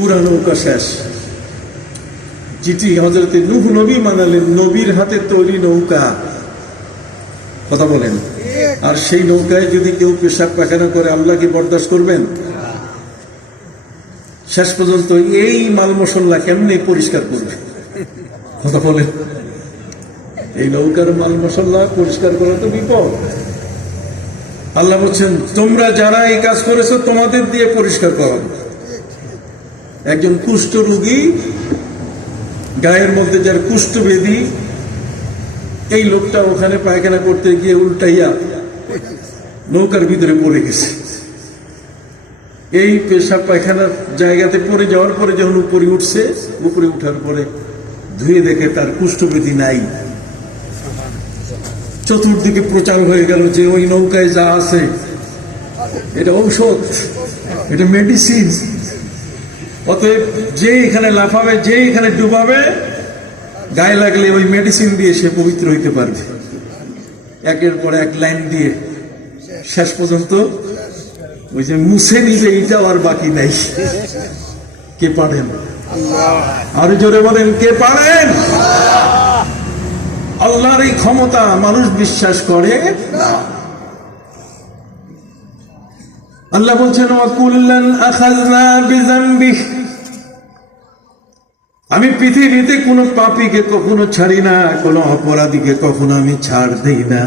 পুরা নৌকা শেষ। যেটি হজরতে নুহ নবী মানালেন, নবীর হাতে তৈরি নৌকা। কথা বলেন। আর সেই নৌকায় যদি কেউ পেশাব পায়খানা করে, আল্লাহ কি বরদাস্ত করবেন? শেষ পর্যন্ত এই মাল মশল্লা কেমনে পরিষ্কার করবে? কথা বলেন। এই নৌকার মাল মশল্লা পরিষ্কার করা তো বিপদ। আল্লাহ বলছেন, তোমরা যারা এই কাজ করেছ, তোমাদের দিয়ে পরিষ্কার করাবো একজন কুষ্ঠ রোগী, গায়ের মধ্যে যার কুষ্ঠ বেদি এই লোকটা ওখানে পায়খানা করতে গিয়ে উল্টাইয়া নৌকার ভিতরে পড়ে গেছে। এই পেশাব পায়খানার জায়গাতে পড়ে যাওয়ার পরে যখন উপরে উঠছে, উপরে উঠার পরে ধুয়ে দেখে তার কুষ্ঠবেদী নাই। চতুর্দিকে প্রচার হয়ে গেল যে ওই নৌকায় যা আছে, এটা ঔষধ, এটা মেডিসিন অতএব যে এখানে লাফাবে যে এখানে ডুবাবে গায়ে লাগলে ওই মেডিসিন দিয়ে সে পবিত্র হইতে পারবে। একের পর এক লাইন দিয়ে শেষ পর্যন্ত ওই যে মুছে নিবে এইটাও আর বাকি নাই। কে পারেন? আরও জোরে বলেন কে পারেন? আল্লাহর এই ক্ষমতা মানুষ বিশ্বাস করে। না। আল্লাহ বলছেন অকুল্লান আখাজনা বিজাম্বিহ আমি পৃথিবীতে কোনো পাপীকে কখনো ছাড়ি না, কোনো অপরাধীকে কখনো আমি ছাড় দেই না।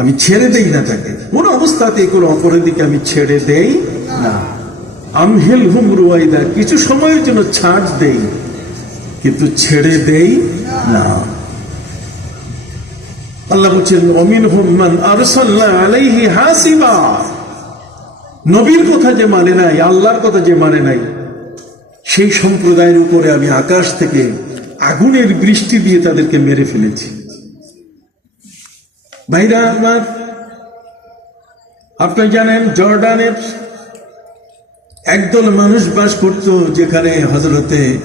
আমি ছেড়ে দেই না তাকে। কোন অবস্থাতে কোনো অপরাধীকে আমি ছেড়ে দেই না। আমহেল হুম রুয়াইদা, কিছু সময়ের জন্য ছাড় দেই, কিন্তু ছেড়ে দেই না। আল্লাহ বলছেন অমিন হুম্মান আরসাল্লাহ আলাইহি হাসিবা। নবীর কথা যে মানে নাই, আল্লাহর কথা যে মানে নাই, সেই সম্প্রদায়ের উপরে আমি আকাশ থেকে আগুনের বৃষ্টি দিয়ে তাদেরকে মেরে ফেলেছি। ভাইরা আমার আপনি জানেন জর্ডানের একদল মানুষ বাস করত যেখানে হজরতে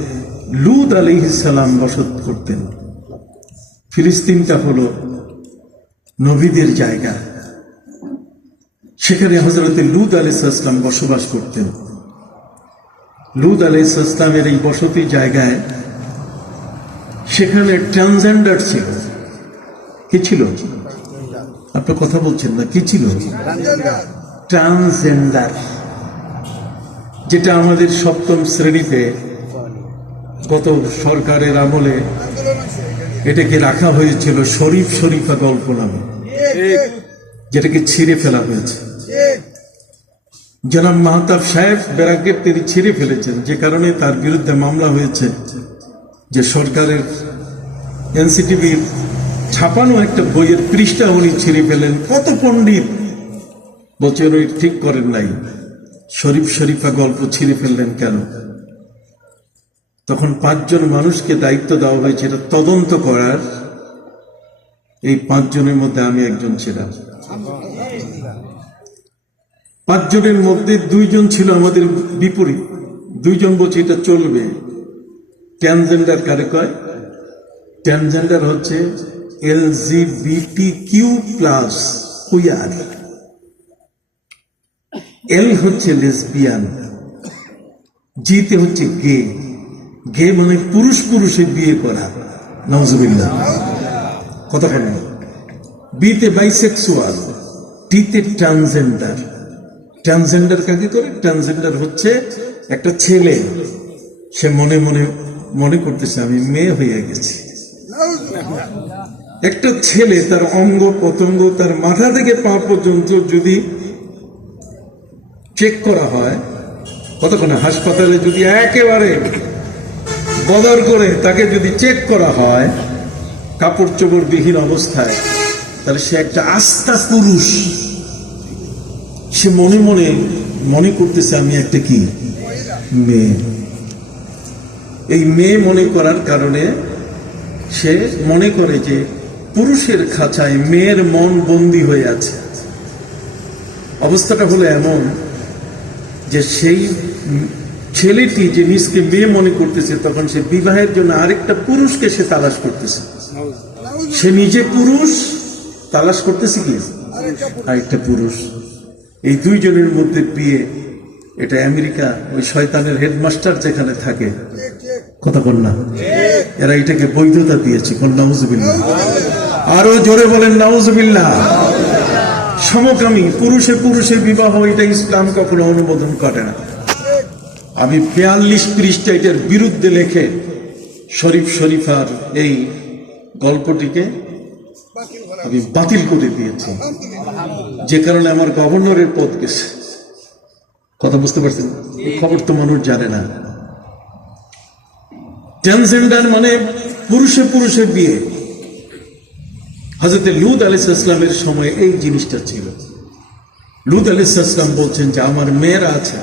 লুদ আলিহিসাল্লাম বসত করতেন। ফিলিস্তিনটা হলো নবীদের জায়গা। সেখানে হজরতে লুদ আলিসাল্লাম বসবাস করতেন। লুদ আলাইসালামের এই বসতি জায়গায় সেখানে ট্রান্সজেন্ডার ছিল। কি ছিল? আপনি কথা বলছেন না, কি ছিল? ট্রান্সজেন্ডার, যেটা আমাদের সপ্তম শ্রেণীতে গত সরকারের আমলে এটাকে রাখা হয়েছিল শরীফ শরীফা গল্প নামে, যেটাকে ছিঁড়ে ফেলা হয়েছে। জনাব মাহতাব সাহেব বেরাকে তিনি ছিঁড়ে ফেলেছেন, যে কারণে তার বিরুদ্ধে মামলা হয়েছে, যে সরকারের এনসিটিভির ছাপানো একটা বইয়ের পৃষ্ঠা উনি ছিঁড়ে ফেলেন। কত পণ্ডিত? বলছেন উনি ঠিক করেন নাই। শরীফ শরীফা গল্প ছিঁড়ে ফেললেন কেন? তখন পাঁচজন মানুষকে দায়িত্ব দেওয়া হয়েছে, এটা তদন্ত করার। এই পাঁচজনের মধ্যে আমি একজন ছিলাম। পাঁচজনের মধ্যে দুইজন ছিল আমাদের বিপরীত। দুইজন বলছে, এটা চলবে। ট্রান্সজেন্ডার কারে কয়? ট্রান্সজেন্ডার হচ্ছে এল জি বিটি কিউ প্লাস কুইয়ার এল হচ্ছে লেসবিয়ান, জিতে হচ্ছে গে। গে মানে পুরুষ পুরুষে বিয়ে করা। নজবিল্লা কথা বলেন। বিতে বাইসেক্সুয়াল টিতে ট্রান্সজেন্ডার ট্রান্সজেন্ডার কাকে করে? ট্রান্সজেন্ডার হচ্ছে একটা ছেলে। সে মনে মনে মনে করতেছে, আমি মেয়ে হয়ে গেছি। একটা ছেলে তার অঙ্গ পতঙ্গ তার মাথা থেকে পা পর্যন্ত যদি চেক করা হয়, কতক্ষণ? হাসপাতালে যদি একেবারে বদর করে তাকে যদি চেক করা হয় কাপড় চোপড় বিহীন অবস্থায়, তাহলে সে একটা আস্থা পুরুষ সে মনে মনে মনে করতেছে, আমি একটা কি? মেয়ে। এই মেয়ে মনে করার কারণে সে মনে করে যে পুরুষের খাঁচায় মেয়ের মন বন্দী হয়ে আছে। অবস্থাটা হলো এমন যে সেই ছেলেটি যে নিজকে মেয়ে মনে করতেছে, তখন সে বিবাহের জন্য আরেকটা পুরুষকে সে তালাশ করতেছে। সে নিজে পুরুষ, তালাশ করতেছে কি? আরেকটা পুরুষ। এই দুইজনের মধ্যে বিয়ে এটা আমেরিকা ওই শয়তানের হেডমাস্টার যেখানে থাকে। কথা না। এরা এটাকে বৈধতা দিয়েছে কোন নাউজুবিল্লাহ আরও জোরে বলেন নাউজুবিল্লাহ সমকামী, পুরুষে পুরুষে বিবাহ, এটা ইসলাম কখনো অনুমোদন করে না। আমি বিয়াল্লিশ পৃষ্ঠা এটার বিরুদ্ধে লেখে শরীফ শরীফার এই গল্পটিকে আমি বাতিল করে দিয়েছি। যে কারণে আমার গভর্নরের পদ গেছে। কথা বুঝতে পারছেন? এই খবর তো মানুষ জানে না। ট্রান্সজেন্ডার মানে পুরুষে পুরুষে বিয়ে। হজরত লুদ আলিসাল্লামের সময় এই জিনিসটা ছিল। লুদ আলিসাল্লাম বলছেন যে আমার মেয়েরা আছে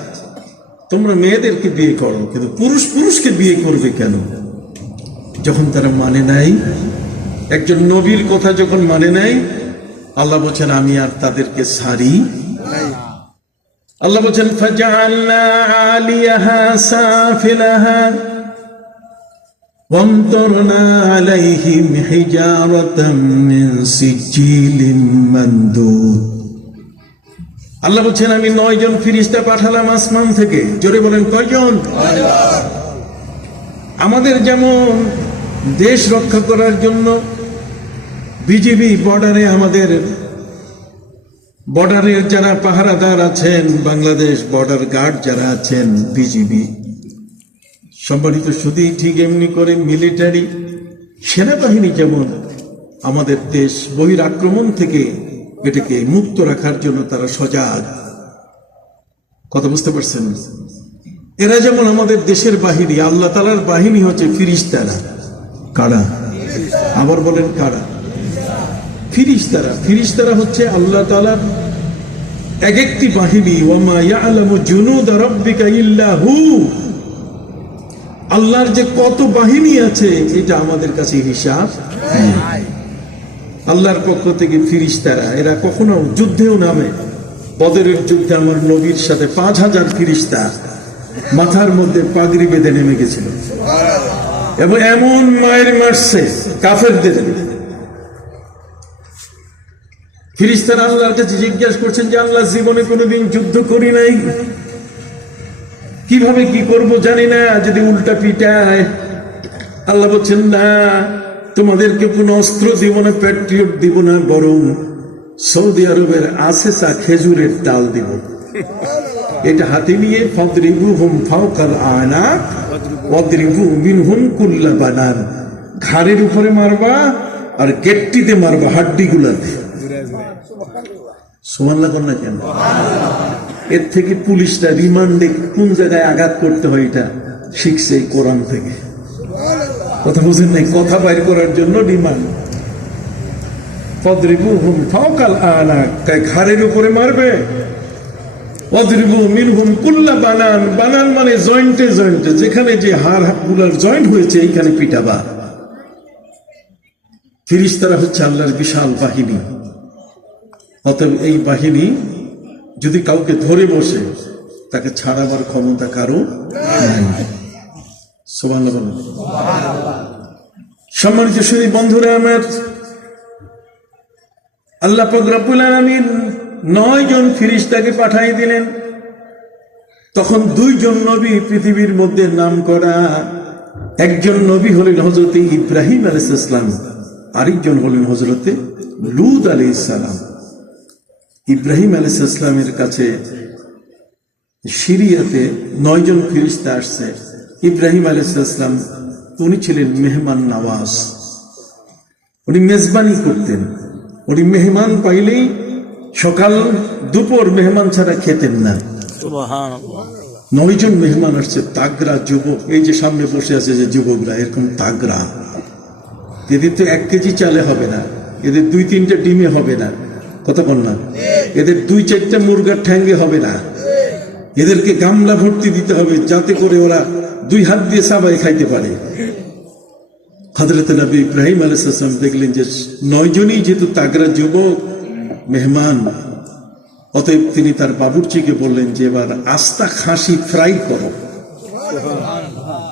তোমরা মেয়েদেরকে বিয়ে করো কিন্তু পুরুষ পুরুষকে বিয়ে করবে কেন? যখন তারা মানে নাই একজন নবীর কথা যখন মানে নাই আল্লাহ বলছেন আমি আর তাদেরকে সারি আল্লাহ বলছেন ফাজআলনা আলিয়াহা সাফিলাহা وامطرنا عليهم حجارة من سجيل منضود আল্লাহ বলছেন আমি নয় জন ফিরিস্তা পাঠালাম আসমান থেকে জোরে বলেন কয়জন আমাদের যেমন দেশ রক্ষা করার জন্য বিজিবি বর্ডারে আমাদের বর্ডারের যারা পাহারাদার আছেন, বাংলাদেশ বর্ডার গার্ড যারা আছেন, বিজিবি। সম্মানিত শুধু ঠিক এমনি করে মিলিটারি, সেনাবাহিনী যেমন আমাদের দেশ বহির আক্রমণ থেকে এটাকে মুক্ত রাখার জন্য তারা সজাগ। কথা বুঝতে পারছেন? এরা যেমন আমাদের দেশের বাহিনী, আল্লাহ তালার বাহিনী হচ্ছে ফিরিস্তারা। কারা? আবার বলেন কারা? ফিরিস্তারা ফিরিস্তারা হচ্ছে আল্লাহ তালার এক একটি বাহিনী আল্লাহর যে কত বাহিনী আছে, এটা আমাদের কাছে হিসাব আল্লাহর পক্ষ থেকে ফিরিস্তারা এরা কখনো যুদ্ধেও নামে। বদরের যুদ্ধে আমার নবীর সাথে পাঁচ হাজার ফিরিস্তা মাথার মধ্যে পাগড়ি বেঁধে নেমে গেছিল। এবং এমন মায়ের মারছে কাফেরদের। ফিরিস্তারা আল্লাহর কাছে জিজ্ঞাসা করছেন যে আল্লাহ জীবনে কোনোদিন যুদ্ধ করি নাই। কীভাবে কি করব জানি না, যদি উল্টা পিটায়। আল্লাহ বলছেন, না, তোমাদেরকে কোনো অস্ত্র দিব না প্যাট্রিয়ট দিব না, বরং সৌদি আরবের আসেসা খেজুরের ডাল দিব। এটা হাতে নিয়ে ফদরিবু হুম ফাউকাল আনা অদ্রিবু মিন হুম কুল্লা বানান। ঘাড়ের উপরে মারবা আর গেটটিতে মারবা হাড্ডি এর থেকে রিমান্ডে কোন জায়গায় আঘাত করতে হয় এটা শিখছে কোরআন থেকে। কথা বুঝেন নাই? কথা বাইর করার জন্য ঘাড়ের উপরে মারবে। কুল্লা বানান বানান মানে জয়েন্টে জয়েন্টে, যেখানে যে হাড়গুলার জয়েন্ট হয়েছে, এইখানে পিটাবা। ফিরিস্তারা হচ্ছে আল্লাহর বিশাল বাহিনী। অতএব এই বাহিনী যদি কাউকে ধরে বসে, তাকে ছাড়াবার ক্ষমতা কারও সম্মানিত শুধু বন্ধুরা আমার, আল্লাহ রব্বুল আলামিন নয় জন ফিরিস্তাকে পাঠাই দিলেন। তখন দুইজন নবী পৃথিবীর মধ্যে নাম করা, একজন নবী হলেন হজরতে ইব্রাহিম আলাইহিস ইসলাম আরেকজন হলেন হজরতে লুদ আলাইহিস সালাম। ইব্রাহিম আলাইহিস ইসলামের কাছে সিরিয়াতে নয়জন ফিরিস্তা আসছে। ইব্রাহিম আলাইহিস উনি ছিলেন মেহমান নওয়াজ। উনি মেজবানি করতেন। উনি মেহমান পাইলেই সকাল দুপুর মেহমান ছাড়া খেতেন না। নয়জন মেহমান আসছে তাগরা যুবক। এই যে সামনে বসে আছে যে যুবকরা এরকম তাগরা। এদের তো এক কেজি চালে হবে না। এদের দুই তিনটা ডিমে হবে না। কতক্ষণ না। এদের দুই চারটা মুরগার ঠ্যাঙ্গে হবে না। এদেরকে গামলা ভর্তি দিতে হবে যাতে করে ওরা দুই হাত দিয়ে সাবাই খাইতে পারে। হজরত নবী ইব্রাহিম আলাইসাল্লাম দেখলেন যে নয়জনই যেহেতু তাগরা যুবক, মেহমান, অতএব তিনি তার বাবুর্চিকে বললেন যে এবার আস্তা খাসি ফ্রাই করো।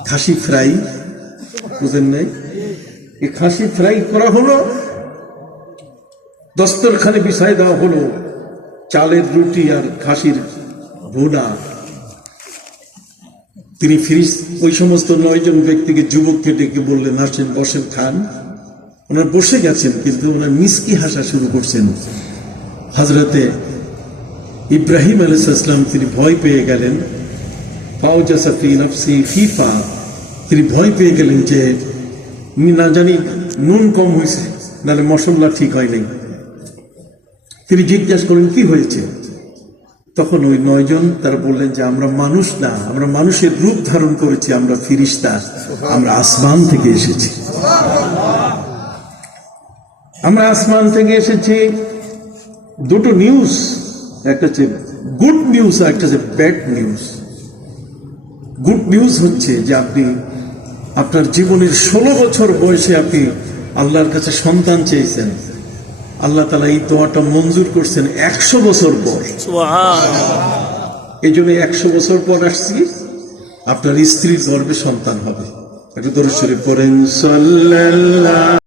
খাসি ফ্রাই? বুঝেন নাই? খাসি ফ্রাই করা হলো, দস্তরখানে বিছাই দেওয়া হলো। চালের রুটি আর খাসির ভুনা। তিনি ফিরিস, ওই সমস্ত নয়জন ব্যক্তিকে যুবককে ডেকে বললেন, আসেন, বসেন, খান। ওনারা বসে গেছেন, কিন্তু ওনার মিসকি হাসা শুরু করছেন। হজরতে ইব্রাহিম আলাইসাল্লাম তিনি ভয় পেয়ে গেলেন। ফাউজা সাফি নফসি ফিফা, তিনি ভয় পেয়ে গেলেন যে না জানি নুন কম হয়েছে, নাহলে মশলা ঠিক হয় নাই। তিনি জিজ্ঞাসা করেন কি হয়েছে? তখন ওই নয়জন তারা বললেন যে আমরা মানুষ না আমরা মানুষের রূপ ধারণ করেছি আমরা ফিরিস্তা আমরা আসমান থেকে এসেছি। আমরা আসমান থেকে এসেছি। দুটো নিউজ একটা হচ্ছে গুড নিউজ আর একটা হচ্ছে ব্যাড নিউজ গুড নিউজ হচ্ছে যে আপনি আপনার জীবনের ষোলো বছর বয়সে আপনি আল্লাহর কাছে সন্তান চেয়েছেন। আল্লাহ তালা এই দোয়াটা মঞ্জুর করছেন একশো বছর পর। এই জন্য একশো বছর পর আসছি আপনার স্ত্রীর গর্বে সন্তান হবে। একটু দরশ্বরী পড়েন সাল্লাল্লাহ